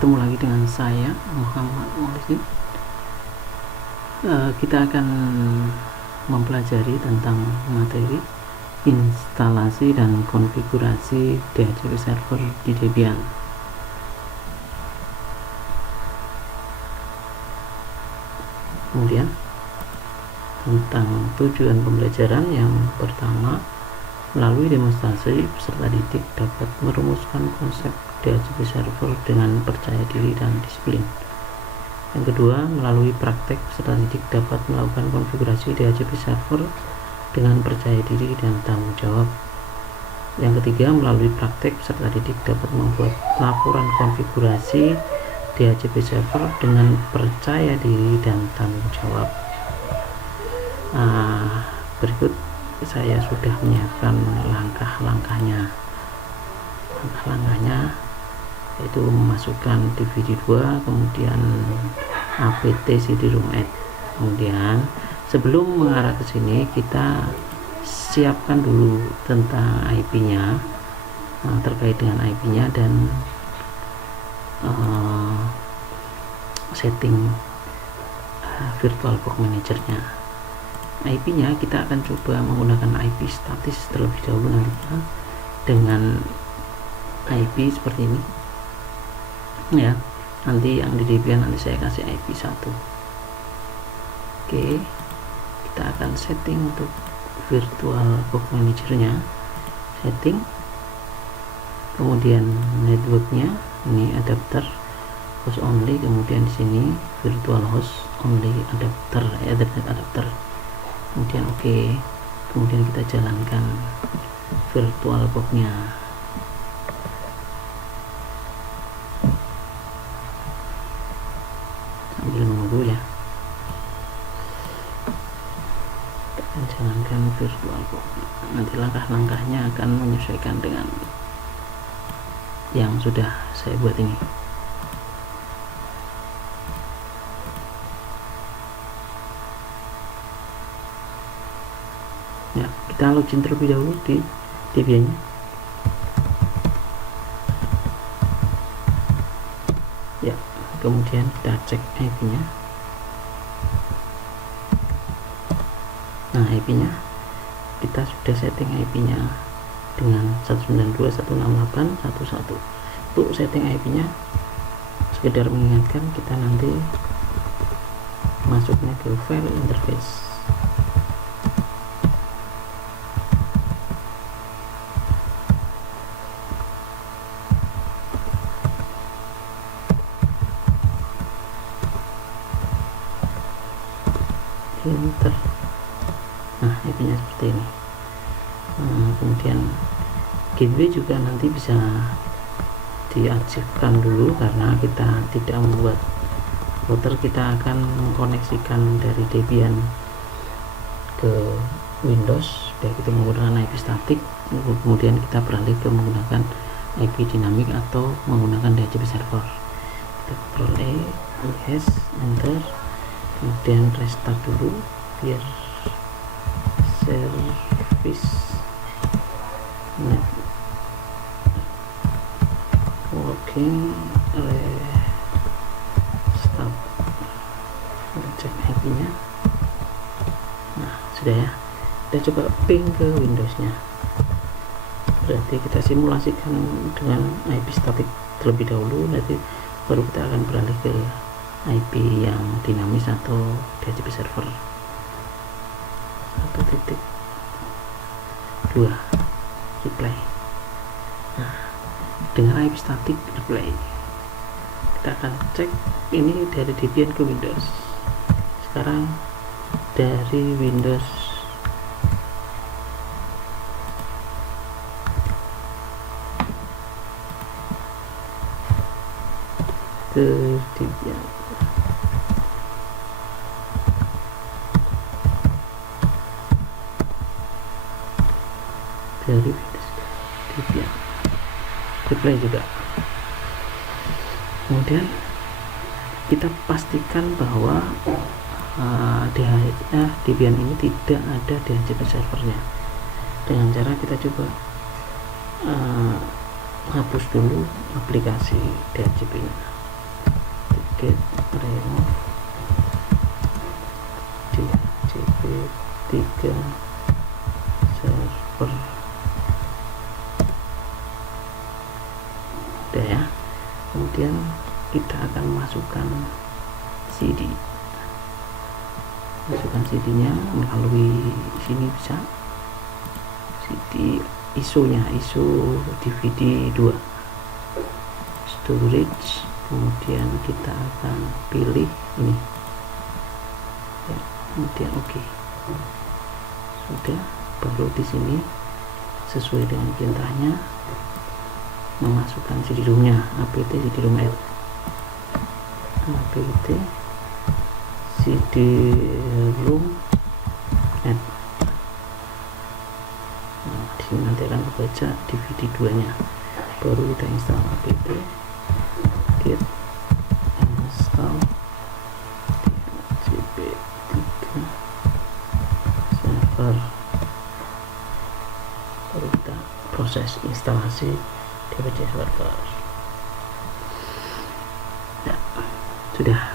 Ketemu lagi dengan saya Muhammad Maulidin. Kita akan mempelajari tentang materi instalasi dan konfigurasi DHCP server di Debian. Kemudian tentang tujuan pembelajaran, yang pertama, melalui demonstrasi peserta didik dapat merumuskan konsep DHCP server dengan percaya diri dan disiplin. Yang kedua, melalui praktek peserta didik dapat melakukan konfigurasi DHCP server dengan percaya diri dan tanggung jawab. Yang ketiga, melalui praktek peserta didik dapat membuat laporan konfigurasi DHCP server dengan percaya diri dan tanggung jawab. Berikut saya sudah menyiapkan langkah-langkahnya, yaitu memasukkan DVD 2, kemudian apt cd-rom add. Kemudian sebelum mengarah ke sini, kita siapkan dulu tentang IP-nya, terkait dengan IP-nya dan setting VirtualBox Manager-nya. IP-nya kita akan coba menggunakan IP statis terlebih dahulu nantinya dengan IP seperti ini ya. Nanti yang di Debian nanti saya kasih IP 1. Oke, kita akan setting untuk VirtualBox Manager-nya, setting, kemudian network-nya ini adapter host only, kemudian di sini virtual host only adapter, Ethernet adapter. Kemudian oke, kemudian kita jalankan VirtualBox-nya. Sambil menunggu ya, kita akan jalankan VirtualBox. Nanti langkah-langkahnya akan menyesuaikan dengan yang sudah saya buat ini. Ya, kita login terlebih dahulu di Debian-nya. Ya, kemudian kita cek IP-nya. Nah, IP-nya kita sudah setting IP-nya dengan 192.168.1.1. Untuk setting IP-nya, sekedar mengingatkan, kita nanti masuknya ke file interface. Nah, IP-nya seperti ini. Kemudian gateway juga nanti bisa diarsipkan dulu, karena kita tidak membuat router, kita akan mengkoneksikan dari Debian ke Windows, baik itu menggunakan IP statik, kemudian kita beralih ke menggunakan IP dinamik atau menggunakan DHCP server. Kita Ctrl E, yes, enter, kemudian restart dulu biar service net working. Restart, cek IP-nya. Nah, sudah ya, kita coba ping ke Windows-nya. Berarti kita simulasikan dengan IP statik terlebih dahulu, nanti baru kita akan beralih ke IP yang dinamis atau DHCP server. 1.2 replay. Nah, dengan IP statik replay, kita akan cek ini dari Debian ke Windows. Sekarang dari Windows ke Debian. Dari Windows Debian replay juga. Kemudian kita pastikan bahwa Debian ini tidak ada DHCP servernya, dengan cara kita coba hapus dulu aplikasi DHCP-nya. edit remove DHCP3 server. Udah ya. Kemudian kita akan masukkan CD nya melalui sini, bisa CD ISO-nya, ISO DVD 2 storage. Kemudian kita akan pilih ini ya, kemudian oke. Sudah, baru di sini sesuai dengan perintahnya memasukkan CD-ROM-nya, apt CD-ROM L, apt CD-ROM L. Nah, di sini nanti akan kebaca DVD 2 nya. Baru kita install apt git install DHCP3 server. Baru kita proses instalasi DHCP server. Ya, sudah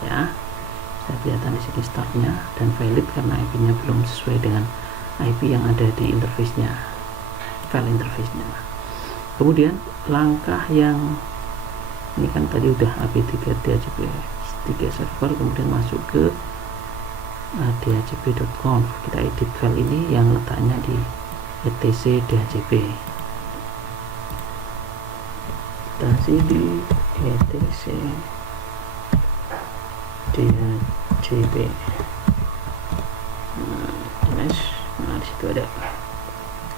ya, sudah kelihatan di sini startnya dan valid karena IP-nya belum sesuai dengan IP yang ada di interface-nya, file interface-nya. Kemudian langkah yang ini kan tadi udah apt DHCP3 server, kemudian masuk ke dhcp.conf. Kita edit file ini yang letaknya di etc dhcp. Kita di etc dhcp. Nah, di situ ada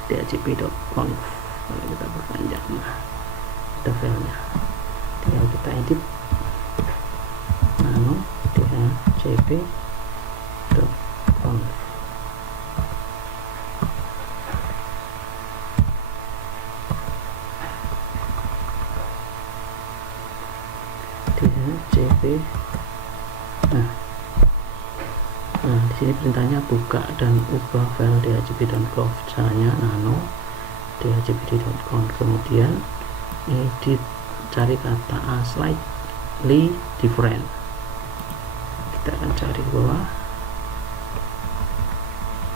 dhcp.conf. Kalau kita perpanjang, nah ada filenya, tinggal kita edit nano dhcp.conf. dhcp. Nah, di sini perintahnya buka dan ubah file dhcp.conf, caranya nano dhcp.conf. Kemudian edit, cari kata slightly different. Kita akan cari bawah.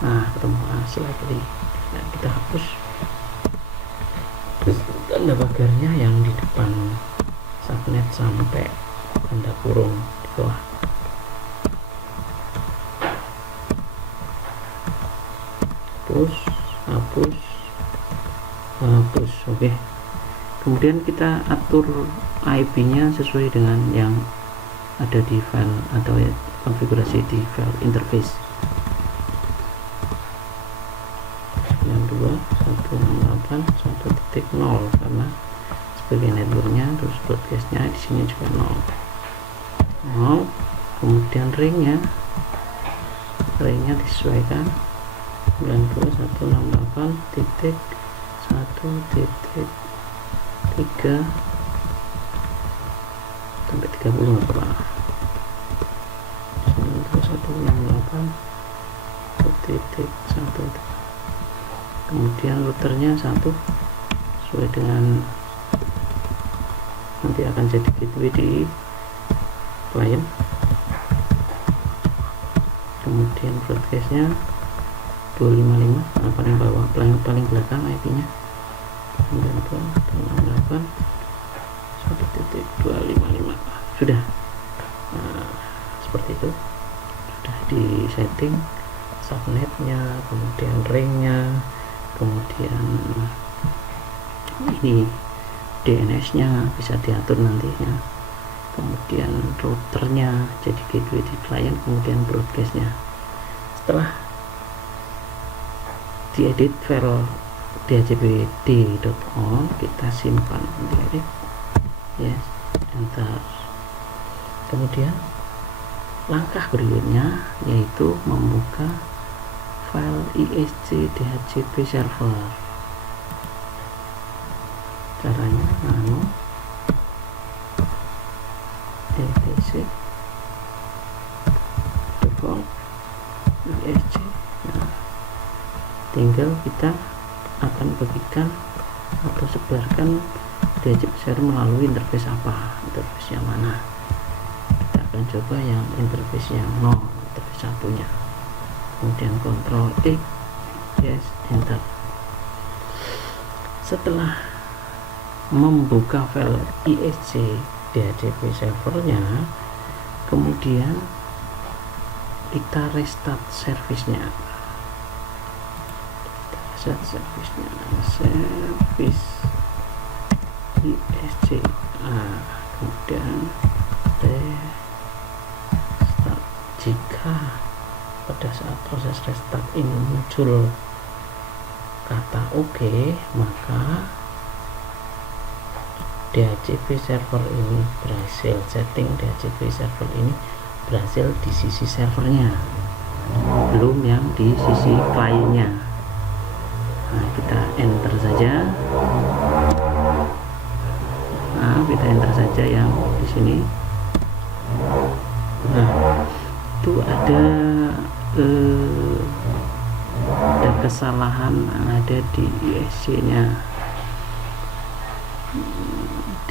Nah, ketemu slightly. Nah, kita hapus tanda pagarnya yang di depan subnet sampai tanda kurung di bawah. Hapus. Oke. Kemudian kita atur IP-nya sesuai dengan yang ada di file atau konfigurasi di file interface. 92.168.1.0 karena sebagai networknya, terus broadcastnya di sini juga 0. Kemudian ringnya disesuaikan 9168.1.3 sampai 30 apa 9168.1. kemudian routernya 1 sesuai dengan nanti akan jadi gateway di klien. Kemudian broadcastnya 255, paling bawah, paling belakang IP-nya 92.168.1.255. Sudah. Nah, seperti itu sudah di setting subnetnya, kemudian ringnya, kemudian ini DNS-nya bisa diatur nantinya, kemudian routernya jadi gateway di klien, kemudian broadcastnya. Setelah diedit file dhcpd.on, kita simpan, diedit, yes, enter. Kemudian langkah berikutnya yaitu membuka file ISC DHCP server. Caranya nano etc default ISC. Nah, tinggal kita akan bagikan atau sebarkan DHCP server melalui interface apa, interface yang mana. akan coba yang interface yang 0, interface satunya, kemudian Ctrl X, yes, enter. Setelah membuka file ISC DHCP servernya, kemudian kita restart service-nya, service ISC. Kemudian restart. Jika pada saat proses restart ini muncul kata OK, maka DHCP server ini berhasil, setting DHCP server ini berhasil di sisi servernya, belum yang di sisi kliennya. Nah, kita enter saja. Kita enter saja yang di sini. Nah, itu ada kesalahan ada di ISC-nya.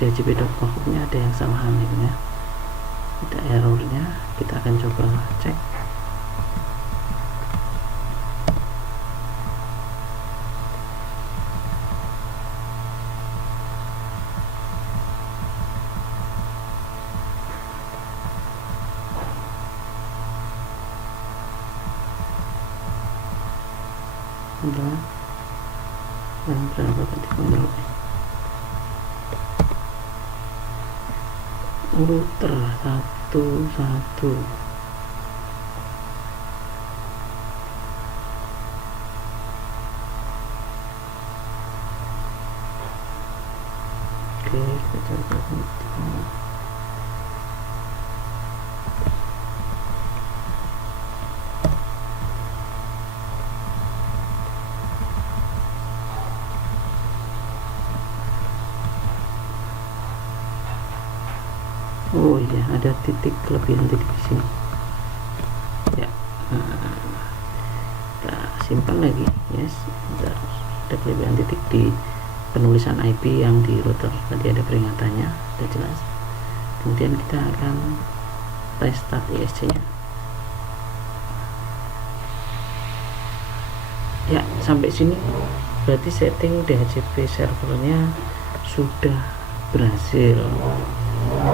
DHCP.conf-nya ada yang kesalahan ini ya. Ada errornya. Kita akan coba cek. Dan berapa tadi router 1 oke, kita coba. Oh iya, ada titik kelebihan titik di sini ya. Kita simpan lagi, yes. Ada kelebihan titik di penulisan IP yang di router tadi, ada peringatannya, sudah jelas. Kemudian kita akan restart ISC nya ya. Sampai sini berarti setting DHCP servernya sudah berhasil.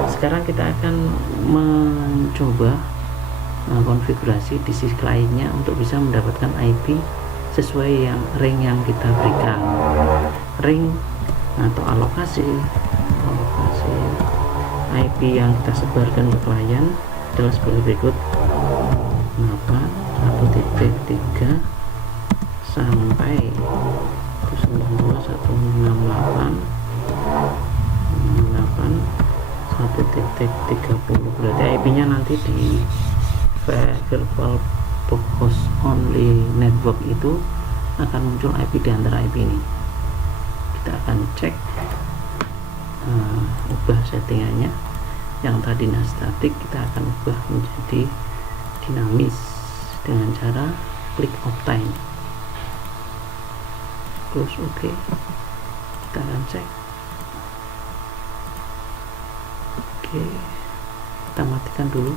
Sekarang kita akan mencoba konfigurasi di sisi kliennya untuk bisa mendapatkan IP sesuai yang ring yang kita berikan, ring atau alokasi IP yang kita sebarkan ke klien adalah sebagai berikut: 8.1.3 sampai 192.168.1.30. Berarti IP-nya nanti di virtual box only network itu akan muncul IP di antara IP ini. Kita akan cek, ubah settingannya. Yang tadinya statik kita akan ubah menjadi dinamis dengan cara klik Optime, close OK. Kita akan cek. Oke, kita matikan dulu.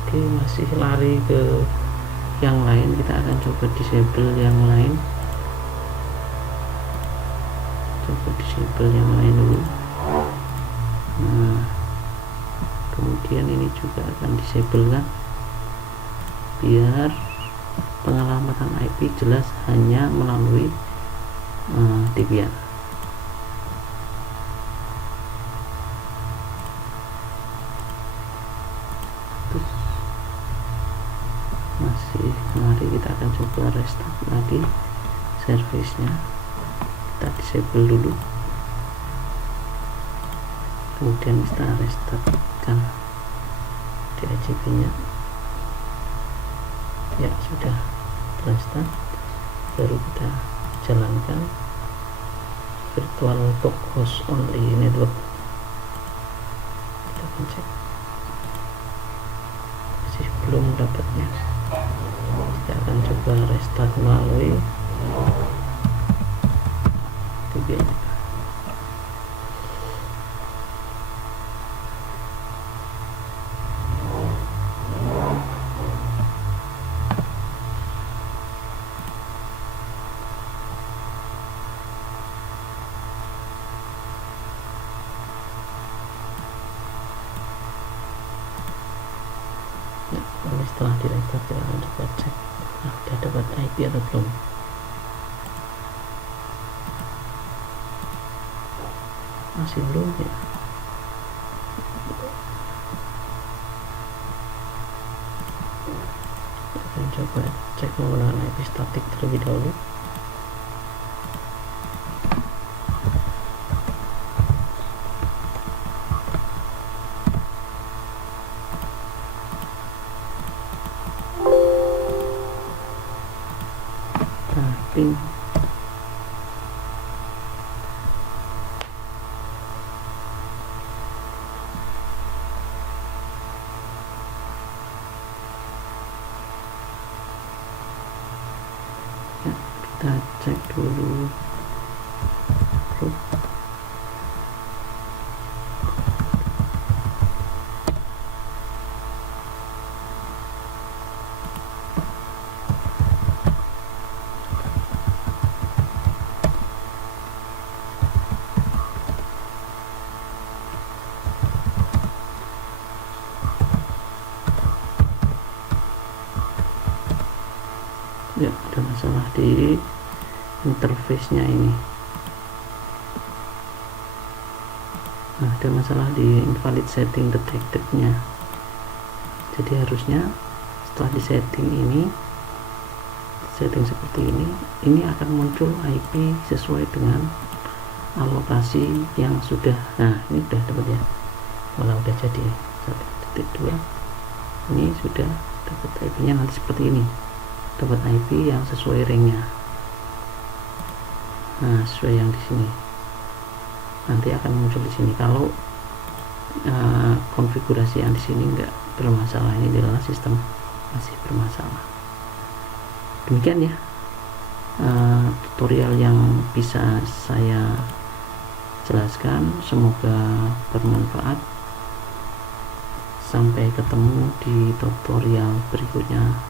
Oke, masih lari ke yang lain. Kita akan coba disable yang lain. Disable yang lain dulu. Nah, kemudian ini juga akan disable kan, biar pengelamatan IP jelas hanya melalui Debian. Terus masih, mari kita akan coba restart lagi service-nya. Kita disable dulu, kemudian kita restartkan DHCP nya ya. Sudah restart, baru kita jalankan virtual box host only network. Kita akan cek, masih belum dapatnya. Kita akan coba restart melalui VPN. Lalu setelah direktur kita akan coba cek sudah dapat IP atau belum. Masih belum ya. Kita akan coba cek menggunakan IP statik terlebih dahulu. Ping ya, kita cek dulu grup. Ya, ada masalah di interface-nya ini. Nah, ada masalah di invalid setting detected-nya. Jadi harusnya setelah di setting seperti ini akan muncul IP sesuai dengan alokasi yang sudah. Nah, ini udah dapat ya, malah udah jadi 1.2. Ini sudah dapat IP-nya nanti seperti ini, dapat IP yang sesuai ringnya. Nah, sesuai yang di sini nanti akan muncul di sini. Kalau konfigurasi yang di sini enggak bermasalah, ini adalah sistem masih bermasalah. Demikian ya tutorial yang bisa saya jelaskan, semoga bermanfaat. Sampai ketemu di tutorial berikutnya.